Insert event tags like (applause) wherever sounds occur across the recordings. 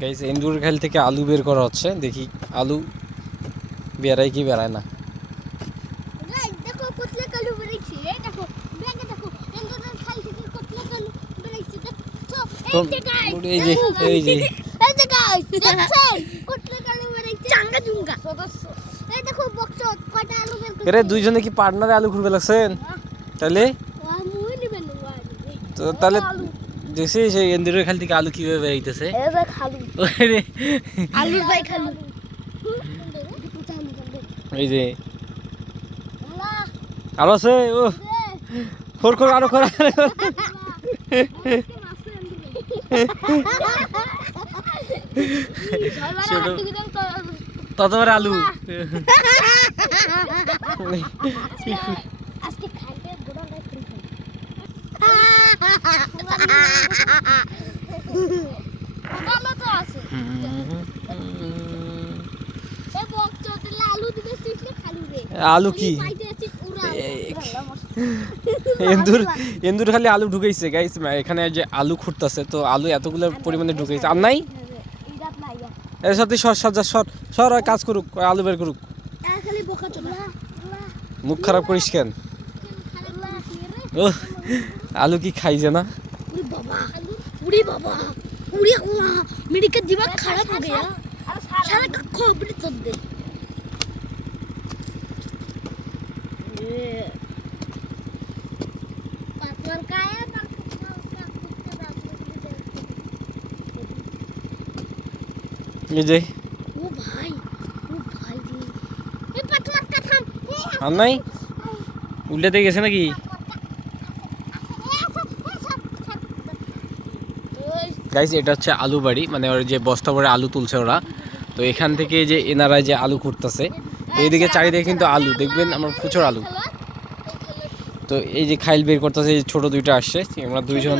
Guys এন্দুর খাল থেকে আলু বের করা হচ্ছে। দেখি আলু বেড়ায় কি বেড়ায় না। এই যে যে এরে দুইজনে কি পার্টনারে আলু খুঁড়বে লাগছেন? তাহলে মুই নিবেন না তো তাহলে দেখছি সেই এন্দুরের খাল থেকে আলু কীভাবে বেরিয়েছে এই যে খালু। আলু ভাই খালু। এই যে। আরও আছে? ও। খোর খোর আরও খোর ততবার আলু। আলু কি? (laughs) এন্দুর এন্দুর খালি আলু ঢুকাইছে গাইস এখানে যে আলু খুঁড়তেছে তো আলু এতগুলো পরিমাণে ঢুকেছে আর নাই? এর সাথে সর সর সর সর কাজ করুক আলু বের করুক। মুখ খারাপ করিস কেন? (laughs) ও আলু কি খাইছে না उरी बाबा उरी बाबा उरी अल्लाह मेरी का दिमाग खराब हो गया सारा का खोपड़ी तोड़ दे ये पत्थर का है पर এই যে वो भाई वो भाई जी ये पत्थर का था আর নাই উল্টাতে গেছে নাকি গাইস এটা হচ্ছে আলু বাড়ি। মানে ওর যে বস্তা ভরে আলু তুলছে ওরা। তো এখান থেকে যে এনারা যে আলু খুঁড়তেছে তো এইদিকে চারিদিকে কিন্তু আলু। দেখবেন আমার প্রচুর আলু। তো এই যে খাইল বের করতেছে এই ছোট দুইটা আসছে। আমরা দুইজন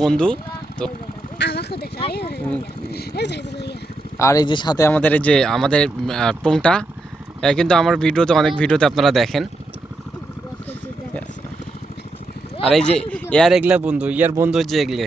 বন্ধু তো আর এই যে সাথে আমাদের এই যে আমাদের পোংটা এ কিন্তু আমার ভিডিওতে অনেক ভিডিওতে আপনারা দেখেন। আর এই যে এয়ার এগুলা বন্ধু ইয়ার বন্ধু হচ্ছে এগুলো।